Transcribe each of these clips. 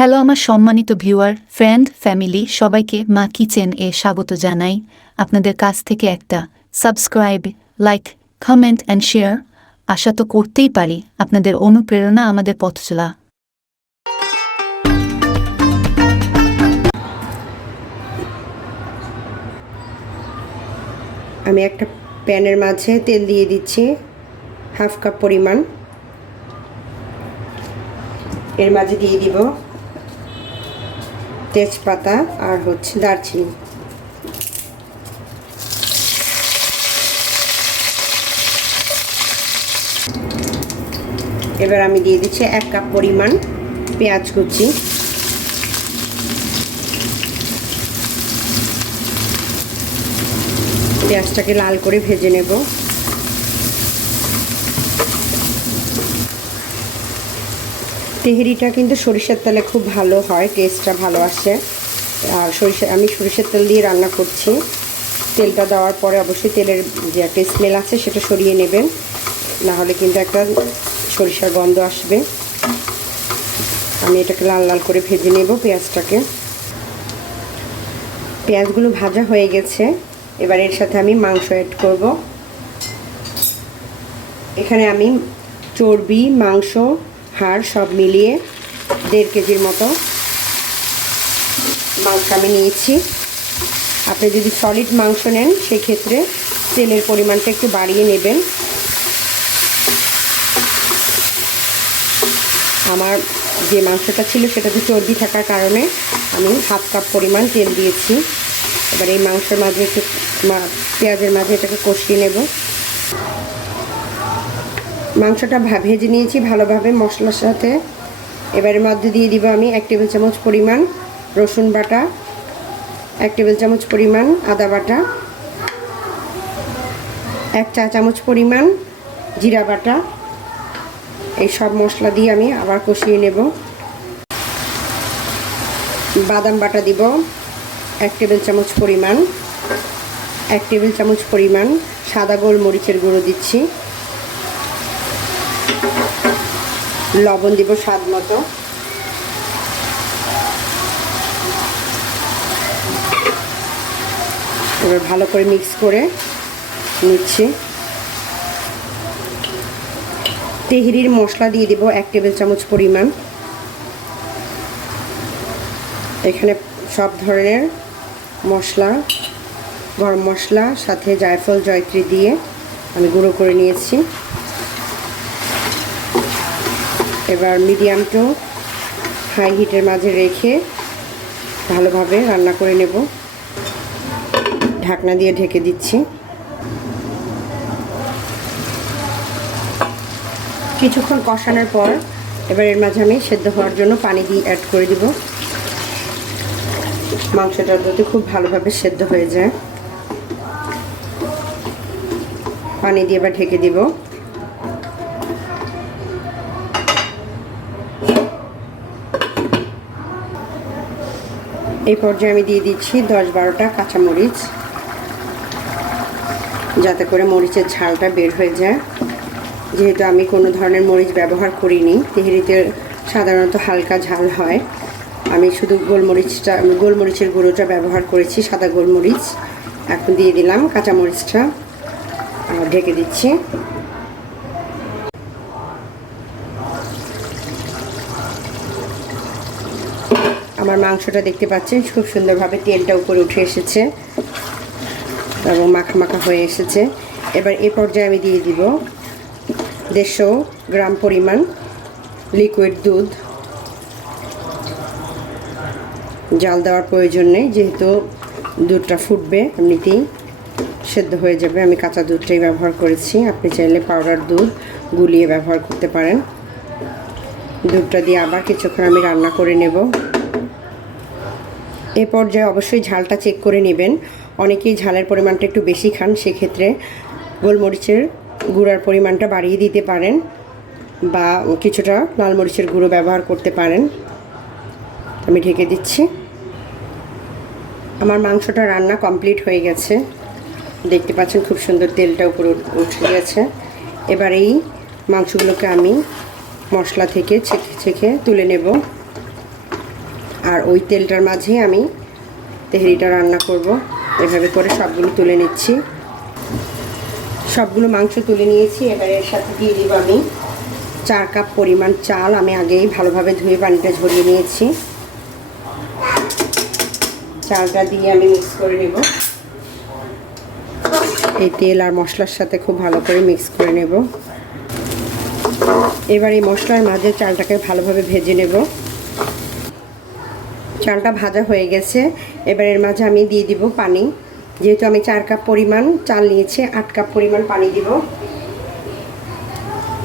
Hello আমার সম্মানিত viewer, friend, family সবাইকে মা কিচেন এ স্বাগত জানাই। আপনাদের কাছ থেকে একটা subscribe, like, comment and share আশা তো করতেই পারি। আপনাদের অনুপ্রেরণা আমাদের পথ চলা। আমি একটা প্যানের মাঝে তেল দিয়ে দিচ্ছি হাফ কাপ পরিমাণ। এর মাঝে দিয়ে দিব তেজপাতা আর দারচিনি। এবার আমি দিয়ে দিচ্ছি 1 কাপ পরিমাণ পেঁয়াজ কুচি। পেঁয়াজটাকে লাল করে ভেজে নেব। তেহেরিটা কিন্তু সরিষার তেলে খুব ভালো হয়, টেস্টটা ভালো আসে। আর আমি সরিষার তেল দিয়ে রান্না করছি। তেলটা দেওয়ার পরে অবশ্যই তেলের যে একটা স্মেল আছে সেটা সরিয়ে নেবেন, না হলে কিন্তু একটা সরিষার গন্ধ আসবে। আমি এটাকে লাল লাল করে ভেজে নেব পেঁয়াজটাকে। পেঁয়াজগুলো ভাজা হয়ে গেছে। এবার এর সাথে আমি মাংস অ্যাড করব। এখানে আমি চর্বি, মাংস, হাড় সব মিলিয়ে 1.5 কেজির মতো মাংস আমি নিয়েছি। আপনি যদি সলিড মাংস নেন সেক্ষেত্রে তেলের পরিমাণটা একটু বাড়িয়ে নেবেন। আমার যে মাংসটা ছিল সেটাতে চর্বি থাকার কারণে আমি হাফ কাপ পরিমাণ তেল দিয়েছি। এবার এই মাংসের মাঝে একটু পেঁয়াজের মাঝে এটাকে কষিয়ে নেব। মাংসটা ভেজে নিয়েছি ভালোভাবে মশলার সাথে। এবারের মধ্যে দিয়ে দিব আমি 1 টেবিল চামচ পরিমাণ রসুন বাটা, 1 টেবিল চামচ পরিমাণ আদা বাটা, 1 চা চামচ পরিমাণ জিরা বাটা। এই সব মশলা দিয়ে আমি আবার কষিয়ে নেব। বাদাম বাটা দিব 1 টেবিল চামচ পরিমাণ, 1 টেবিল চামচ পরিমাণ সাদা গোলমরিচের গুঁড়ো দিচ্ছি, লবণ দিব স্বাদ মতো। এবার ভালো করে মিক্স করে নিচ্ছি। তেহেরির মশলা দিয়ে দিব 1 টেবিল চামচ পরিমাণ। এখানে সব ধরনের মশলা, গরম মশলা সাথে জায়ফল, জয়ত্রী দিয়ে আমি গুঁড়ো করে নিয়েছি। এবার মিডিয়াম টু হাই হিটের মাঝে রেখে ভালোভাবে রান্না করে নেব। ঢাকনা দিয়ে ঢেকে দিচ্ছি। কিছুক্ষণ কষানোর পর এবার এর মাঝে আমি সেদ্ধ হওয়ার জন্য পানি দিয়ে অ্যাড করে দিব। মাংসটা যাতে খুব ভালোভাবে সেদ্ধ হয়ে যায়। পানি দিয়ে এবার ঢেকে দিব। এই পর্যায়ে আমি দিয়ে দিচ্ছি 10-12টা কাঁচামরিচ, যাতে করে মরিচের ঝালটা বের হয়ে যায়। যেহেতু আমি কোনো ধরনের মরিচ ব্যবহার করিনি, তেহেরিতে সাধারণত হালকা ঝাল হয়, আমি শুধু গোলমরিচের গুঁড়োটা ব্যবহার করেছি, সাদা গোলমরিচ। এখন দিয়ে দিলাম কাঁচামরিচটা, ঢেকে দিচ্ছি। আমার মাংসটা দেখতে পাচ্ছেন খুব সুন্দরভাবে তেলটা উপরে উঠে এসেছে এবং মাখা মাখা হয়ে এসেছে। এবার এই পর্যায়ে আমি দিয়ে দিব 150 গ্রাম পরিমাণ লিকুইড দুধ। জাল দেওয়ার প্রয়োজন নেই, যেহেতু দুধটা ফুটবে এমনিতেই সেদ্ধ হয়ে যাবে। আমি কাঁচা দুধটাই ব্যবহার করেছি, আপনি চাইলে পাউডার দুধ গুলিয়ে ব্যবহার করতে পারেন। দুধটা দিয়ে আবার কিছুক্ষণ আমি রান্না করে নেব। এ পর্যায়ে অবশ্যই ঝালটা চেক করে নেবেন। অনেকেই ঝালের পরিমাণটা একটু বেশি খান, সেক্ষেত্রে গোলমরিচের গুঁড়ার পরিমাণটা বাড়িয়ে দিতে পারেন বা কিছুটা লাল মরিচের গুঁড়ো ব্যবহার করতে পারেন। আমি ঢেকে দিচ্ছি। আমার মাংসটা রান্না কমপ্লিট হয়ে গেছে, দেখতে পাচ্ছেন খুব সুন্দর তেলটা উপরে উঠে গেছে। এবার এই মাংসগুলোকে আমি মশলা থেকে ছেঁকে তুলে নেব। আর ওই তেলটার মাঝে আমি তেহেরিটা রান্না করব। এভাবে করে সবগুলো তুলে নিচ্ছি। সবগুলো মাংস তুলে নিয়েছি। এবার এর সাথে দিয়ে দিব আমি 4 কাপ পরিমাণ চাল। আমি আগেই ভালোভাবে ধুয়ে পানিটা ঝরিয়ে নিয়েছি। চালটা দিয়ে আমি মিক্স করে নেব। এই তেল আর মশলার সাথে খুব ভালো করে মিক্স করে নেব। এবার এই মশলার মাঝে চালটাকে ভালোভাবে ভেজে নেব। চালটা ভাজা হয়ে গেছে। এবার এর মাঝে আমি দিয়ে দিব পানি। যেহেতু আমি 4 কাপ পরিমাণ চাল নিয়েছি, 8 কাপ পরিমাণ পানি দিব।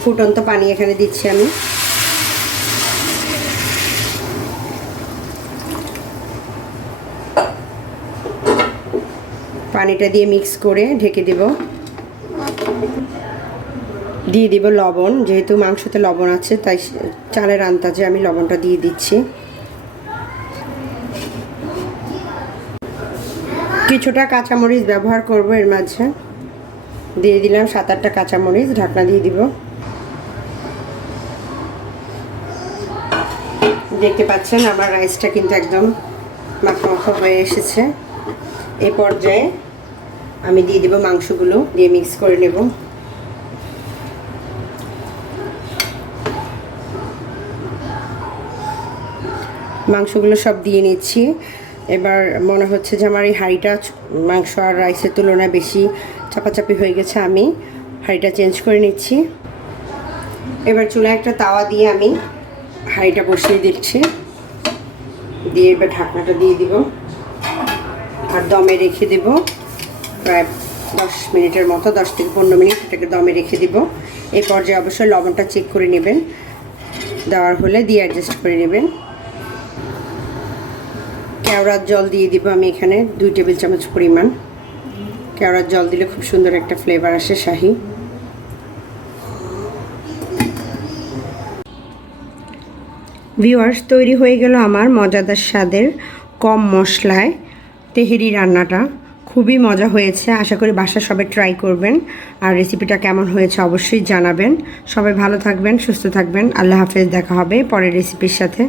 ফুটন্ত পানি এখানে দিচ্ছি আমি। পানিটা দিয়ে মিক্স করে ঢেকে দেব। দিয়ে দিব লবণ। যেহেতু মাংসতে লবণ আছে তাই চালের আন্দাজে আমি লবণটা দিয়ে দিচ্ছি। কিছুটা কাঁচামরিচ ব্যবহার করব এর মাঝে। দিয়ে দিলাম 7-8টা কাঁচামরিচ। ঢাকনা দিয়ে দিব। দেখতে পাচ্ছেন আমার রাইসটা কিন্তু একদম মাখা মাখা হয়ে এসেছে। এই পর্যায়ে আমি দিয়ে দেব মাংসগুলো, দিয়ে মিক্স করে নেব। মাংসগুলো সব দিয়ে নিচ্ছি। এবার মনে হচ্ছে যে আমার এই হাঁড়িটা মাংস আর রাইসের তুলনায় বেশি চাপাচাপি হয়ে গেছে। আমি হাঁড়িটা চেঞ্জ করে নিচ্ছি। এবার চুলায় একটা তাওয়া দিয়ে আমি হাঁড়িটা বসিয়ে দিচ্ছি। দিয়ে এবার ঢাকনাটা দিয়ে দিব আর দমে রেখে দেব প্রায় 10 মিনিটের মতো। 10 থেকে 15 মিনিট এটাকে দমে রেখে দিব। এই পর্যায়ে অবশ্যই লবণটা চেক করে নেবেন। দেওয়ার হলে দিয়ে অ্যাডজাস্ট করে নেবেন। কেওড়ার জল দিয়ে দিব আমি এখানে 2 টেবিল চামচ পরিমাণ। কেওড়ার জল দিলে খুব সুন্দর একটা ফ্লেভার আসে শাহি। ভিউয়ার্স, তৈরি হয়ে গেল আমার মজাদার স্বাদের কম মশলায় তেহেরি রান্নাটা। খুবই মজা হয়েছে। আশা করি বাসায় সবাই ট্রাই করবেন। আর রেসিপিটা কেমন হয়েছে অবশ্যই জানাবেন। সবাই ভালো থাকবেন, সুস্থ থাকবেন। আল্লাহ হাফেজ। দেখা হবে পরের রেসিপির সাথে।